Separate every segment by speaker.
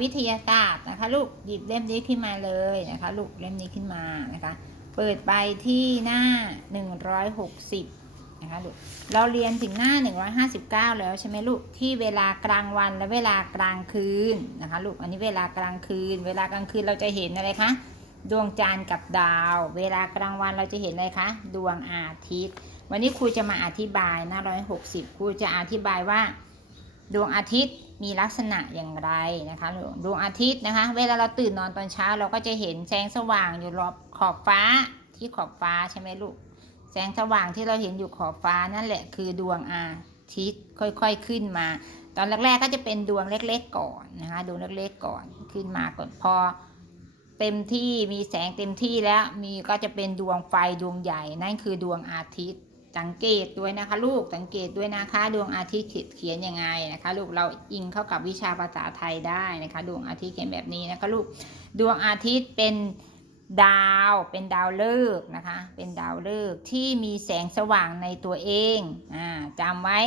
Speaker 1: วิทยาศาสตร์นะคะ ลูกหยิบเล่มนี้ขึ้นมาเลยนะคะ ลูกเล่มนี้ขึ้นมานะคะ เปิดไปที่หน้า 160 นะคะลูกเราเรียนถึงหน้า 159 แล้วใช่ไหมลูกที่เวลากลางวันและเวลากลางคืนนะคะลูกอันนี้เวลากลางคืน เวลากลางคืนเราจะเห็นอะไรคะดวงจันทร์กับดาว เวลากลางวันเราจะเห็นอะไรคะ ดวงอาทิตย์ วันนี้ครูจะมาอธิบายหน้า 160 ครูจะอธิบายว่า ดวงอาทิตย์ มีลักษณะอย่างไรนะคะดวงอาทิตย์นะคะ เวลาเราตื่นนอนตอนเช้า เราก็จะเห็นแสงสว่างอยู่รอบขอบฟ้าที่ขอบฟ้าใช่ไหมลูก แสงสว่างที่เราเห็นอยู่ขอบฟ้านั่นแหละคือดวงอาทิตย์ค่อยๆขึ้นมา ตอนแรกๆก็จะเป็นดวงเล็กๆก่อนนะคะดวงเล็กๆก่อนขึ้นมาก่อนพอเต็มที่มีแสงเต็มที่แล้วมีก็จะเป็นดวงไฟดวงใหญ่นั่นคือดวงอาทิตย์ สังเกตด้วยนะคะลูกสังเกตด้วยนะคะ ดวงอาทิตย์เขียนยังไงนะคะ ลูกเราอิงเข้ากับวิชาภาษาไทยได้นะคะ ดวงอาทิตย์เขียนแบบนี้นะคะลูกดวงอาทิตย์เป็นดาวเป็นดาวฤกษ์นะคะ เป็นดาวฤกษ์ที่มีแสงสว่างในตัวเองอ่าจำไว้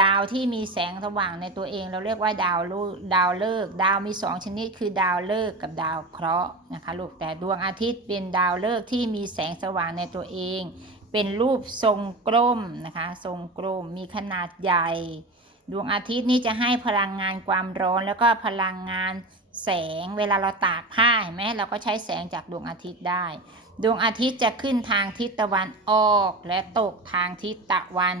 Speaker 1: ดาวที่มีแสงสว่างในตัวเอง เราเรียกว่าดาวฤกษ์ดาวฤกษ์ดาวมีสองชนิดคือดาวฤกษ์กับดาวเคราะห์นะคะลูกแต่ดวงอาทิตย์เป็นดาวฤกษ์ที่มีแสงสว่างในตัวเอง เป็นรูปทรงกลมนะคะ ทรงกลมมีขนาดใหญ่ ดวงอาทิตย์นี้จะให้พลังงานความร้อนแล้วก็พลังงานแสงเวลาเราตากผ้าเห็นไหมเราก็ใช้แสงจากดวงอาทิตย์ได้ ดวงอาทิตย์จะขึ้นทางทิศตะวันออกและตกทางทิศตะวัน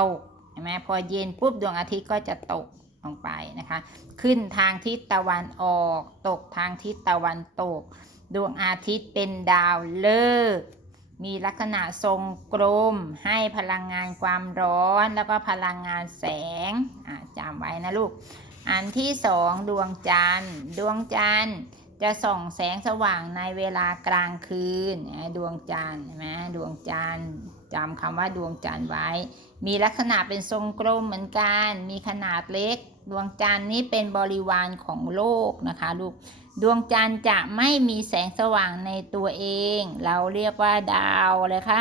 Speaker 1: ตกเห็นไหมพอเย็นปุ๊บดวงอาทิตย์ก็จะตกลงไปนะคะ ขึ้นทางทิศตะวันออก ตกทางทิศตะวันตก ดวงอาทิตย์เป็นดาวฤกษ์ มีลักษณะทรงกลม ให้พลังงานความร้อน แล้วก็พลังงานแสงจำไว้นะลูก อันที่สองดวงจันทร์ ดวงจันทร์จะส่องแสงสว่างในเวลากลางคืน ดวงจันทร์นไหมดวงจันทร์จำคำว่าดวงจันทร์ไว้ มีลักษณะเป็นทรงกลมเหมือนกัน มีขนาดเล็ก ดวงจันทร์นี้เป็นบริวารของโลกนะคะลูก ดวงจันทร์จะไม่มีแสงสว่างในตัวเอง เราเรียกว่าดาวเลยคะ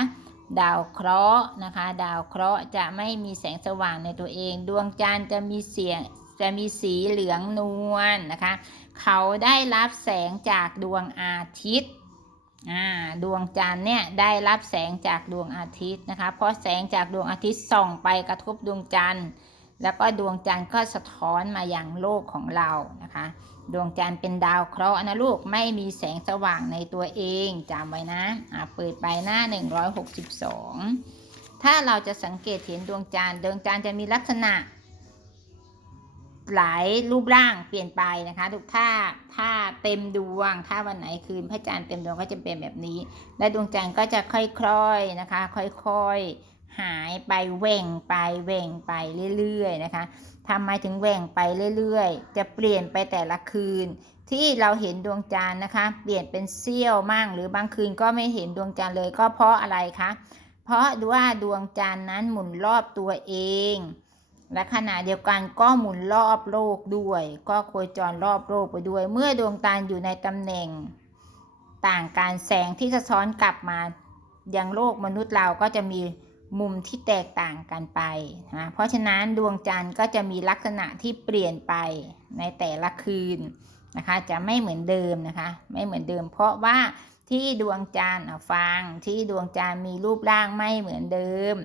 Speaker 1: ดาวเคราะห์นะคะ ดาวเคราะห์จะไม่มีแสงสว่างในตัวเอง ดวงจันทร์จะมีเสียงจะมีสีเหลืองนวลนะคะ เขาได้รับแสงจากดวงอาทิตย์ดวงจันทร์เนี่ยได้รับแสงจากดวงอาทิตย์นะคะ เพราะแสงจากดวงอาทิตย์ส่องไปกระทบดวงจันทร์ แล้วก็ดวงจันทร์ก็สะท้อนมาอย่างโลกของเรานะคะ ดวงจันทร์เป็นดาวเคราะห์นะลูกไม่มีแสงสว่างในตัวเองจำไว้นะอ่าเปิดไปหน้า 162 ถ้าเราจะสังเกตเห็นดวงจันทร์ดวงจันทร์จะมีลักษณะ หลายรูปร่างเปลี่ยนไปนะคะทุกถ้าถ้าเต็มดวง ถ้าวันไหนคืนพระจันทร์เต็มดวงก็จะเป็นแบบนี้ และดวงจันทร์ก็จะค่อยๆนะคะ ค่อยๆ หายไปแหว่งไปแหว่งไปเรื่อยๆนะคะทำไมถึงแหว่งไปเรื่อยๆ จะเปลี่ยนไปแต่ละคืน ที่เราเห็นดวงจันทร์นะคะ เปลี่ยนเป็นเสี้ยวมั่งหรือบางคืนก็ไม่เห็นดวงจันทร์เลยก็เพราะอะไรคะเพราะว่าดวงจันทร์นั้นหมุนรอบตัวเอง และขณะเดียวกันก็หมุนรอบโลกด้วย ก็โคจรรอบโลกไปด้วย เมื่อดวงจันทร์อยู่ในตำแหน่ง ต่างการแสงที่สะท้อนกลับมายังโลกมนุษย์เราก็จะมี มุมที่แตกต่างกันไปนะเพราะฉะนั้นดวงจันทร์ก็จะมีลักษณะที่เปลี่ยนไปในแต่ละคืนนะคะ จะไม่เหมือนเดิมนะคะ ไม่เหมือนเดิม เพราะว่าที่ดวงจันทร์ฟังที่ดวงจันทร์มีรูปร่างไม่เหมือนเดิม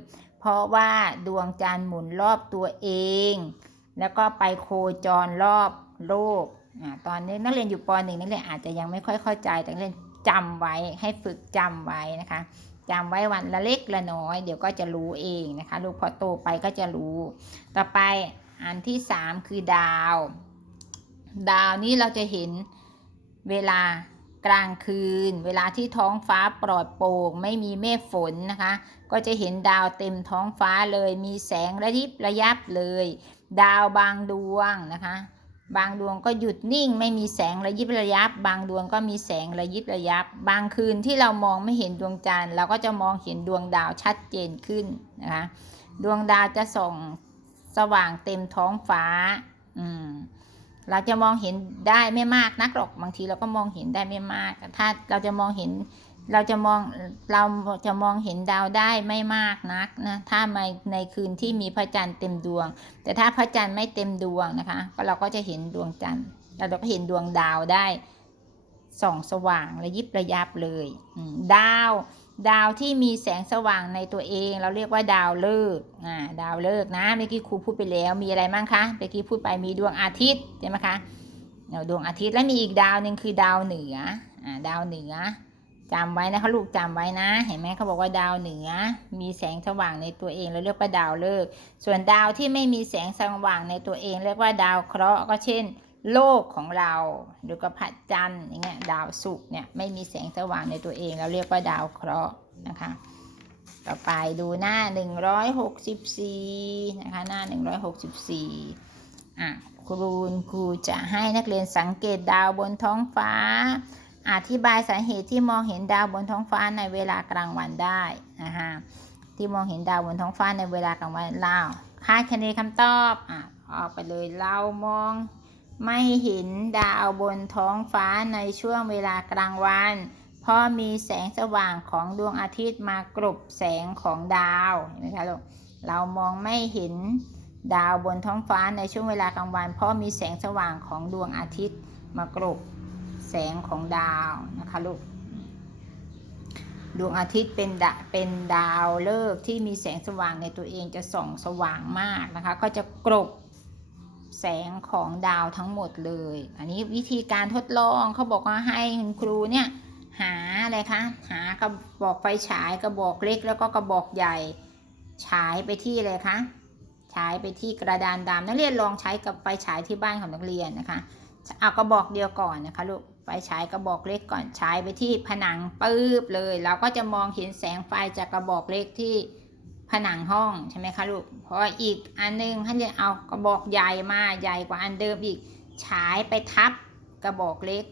Speaker 1: เพราะว่าดวงจันทร์หมุนรอบตัวเอง แล้วก็ไปโคจรรอบโลกอตอนนี้นักเรียนอยู่ป .1 นักเรียนอาจจะยังไม่ค่อยเข้าใจแต่นักเรียนจำไว้ให้ฝึกจำไว้นะคะ จำไว้วันละเล็กละน้อย เดี๋ยวก็จะรู้เองนะคะลูกพอโตไปก็จะรู้ ต่อไปอันที่สามคือดาว ดาวนี้เราจะเห็นเวลากลางคืน เวลาที่ท้องฟ้าปลอดโปร่งไม่มีเมฆฝนนะคะ ก็จะเห็นดาวเต็มท้องฟ้าเลย มีแสงระยิบระยับเลย ดาวบางดวงนะคะ บางดวงก็หยุดนิ่งไม่มีแสงระยิบระยับ บางดวงก็มีแสงระยิบระยับ บางคืนที่เรามองไม่เห็นดวงจันทร์เราก็จะมองเห็นดวงดาวชัดเจนขึ้นนะคะดวงดาวจะส่องสว่างเต็มท้องฟ้า อืมเราจะมองเห็นได้ไม่มากนักหรอกบางทีเราก็มองเห็นได้ไม่มาก ถ้าเราจะมองเห็น เราจะมองเราจะมองเห็นดาวได้ไม่มากนักนะถ้าในในคืนที่มีพระจันทร์เต็มดวง แต่ถ้าพระจันทร์ไม่เต็มดวงนะคะ ก็เราก็จะเห็นดวงจันทร์เราก็เห็นดวงดาวได้ส่องสว่างระยิบระยับเลยดาวดาวที่มีแสงสว่างในตัวเอง เราเรียกว่าดาวฤกษ์อ่าดาวฤกษ์นะเมื่อกี้ครูพูดไปแล้วมีอะไรบ้างคะเมื่อกี้พูดไปมีดวงอาทิตย์ใช่ไหมคะดวงอาทิตย์และมีอีกดาวหนึ่งคือดาวเหนืออ่าดาวเหนือ จำไว้นะคะลูกจำไว้นะ เห็นไหมเขาบอกว่าดาวเหนือ มีแสงสว่างในตัวเองเราเรียกว่าดาวฤกษ์ส่วนดาวที่ไม่มีแสงสว่างในตัวเอง เรียกว่าดาวเคราะห์ก็เช่น โลกของเราหรือกับพระจันทร์อย่างเงี้ยดาวศุกร์เนี่ยไม่มีแสงสว่างในตัวเอง เราเรียกว่าดาวเคราะห์นะคะ ต่อไปดูหน้า 164นะคะหน้า 164อะครูครูจะให้นักเรียนสังเกตดาวบนท้องฟ้า อธิบายสาเหตุที่มองเห็นดาวบนท้องฟ้าในเวลากลางวันได้นะคะที่มองเห็นดาวบนท้องฟ้าในเวลากลางวันเล่าคาดคะเนคำตอบอะออกไปเลยเรามองไม่เห็นดาวบนท้องฟ้าในช่วงเวลากลางวัน เพราะมีแสงสว่างของดวงอาทิตย์มากรบแสงของดาวเห็นไหมคะลูกเรามองไม่เห็นดาวบนท้องฟ้าในช่วงเวลากลางวัน เพราะมีแสงสว่างของดวงอาทิตย์มากรบ แสงของดาวนะคะลูกดวงอาทิตย์เป็นดะเป็นดาวฤกษ์ที่มีแสงสว่างในตัวเองจะส่องสว่างมากนะคะ ก็จะกรบแสงของดาวทั้งหมดเลย อันนี้วิธีการทดลองเขาบอกว่าให้คุณครูเนี่ยหาอะไรคะ หากระบอกไฟฉายกระบอกเล็กแล้วก็กระบอกใหญ่ฉายไปที่อะไรคะฉายไปที่กระดานดำนักเรียนลองใช้กับไฟฉายที่บ้านของนักเรียนนะคะเอากระบอกเดียวก่อนนะคะลูก ฉายกระบอกเล็กก่อนฉายไปที่ผนังปื๊บเลย เราก็จะมองเห็นแสงไฟจากกระบอกเล็กที่ผนังห้องใช่ไหมคะลูกพราะอีกอันนึงท่านจะเอากระบอกใหญ่มาใหญ่กว่าอันเดิมอีกฉายไปทับกระบอกเล็ก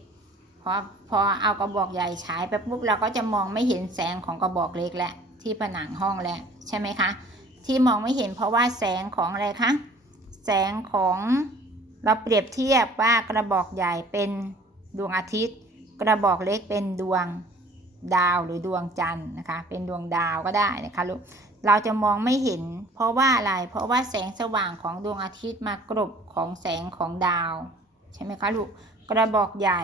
Speaker 1: พอพอเอากระบอกใหญ่ฉายไปปุ๊บเราก็จะมองไม่เห็นแสงของกระบอกเล็กแล้วที่ผนังห้องแล้วใช่ไหมคะ ที่มองไม่เห็นเพราะว่าแสงของอะไรคะแสงของเราเปรียบเทียบว่ากระบอกใหญ่เป็น ดวงอาทิตย์ กระบอกเล็กเป็นดวงดาวหรือดวงจันทร์นะคะ เป็นดวงดาวก็ได้นะคะลูกเราจะมองไม่เห็น เพราะว่าอะไร เพราะว่าแสงสว่างของดวงอาทิตย์มากรบของแสงของดาว ใช่ไหมคะลูก กระบอกใหญ่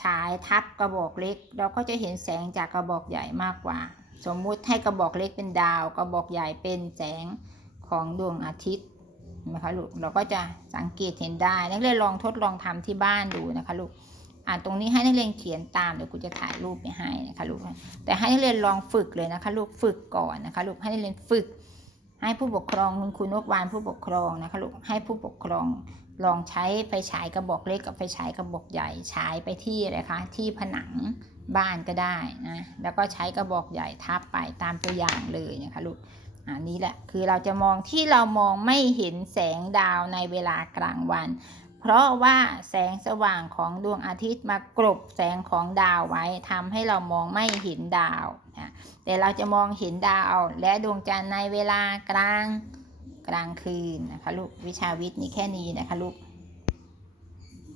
Speaker 1: ฉายทับกระบอกเล็ก เราก็จะเห็นแสงจากกระบอกใหญ่มากกว่า สมมุติให้กระบอกเล็กเป็นดาว กระบอกใหญ่เป็นแสงของดวงอาทิตย์ นไหมคะลูกเราก็จะสังเกตเห็นได้ นักเรียนลองทดลองทำที่บ้านดูนะคะลูกอ่านตรงนี้ให้นักเรียนเขียนตามเดี๋ยวครูจะถ่ายรูปไปให้นะคะลูกแต่ให้นักเรียนลองฝึกเลยนะคะลูกฝึกก่อนนะคะลูกให้นักเรียนฝึก ให้ผู้ปกครองคุณครูนกวานผู้ปกครองนะคะลูกให้ผู้ปกครองลองใช้ไฟฉายกระบอกเล็กกับไฟฉายกระบอกใหญ่ฉายไปที่อะไรคะที่ผนังบ้านก็ได้นะแล้วก็ใช้กระบอกใหญ่ทับไปตามตัวอย่างเลยนะคะลูก อันนี้แหละคือเราจะมองที่เรามองไม่เห็นแสงดาวในเวลากลางวัน เพราะว่าแสงสว่างของดวงอาทิตย์มากรบแสงของดาวไว้ทำให้เรามองไม่เห็นดาวนะแต่เราจะมองเห็นดาวและดวงจันทร์ในเวลากลางกลางคืนนะคะลูกวิชาวิทย์นี่แค่นี้นะคะลูก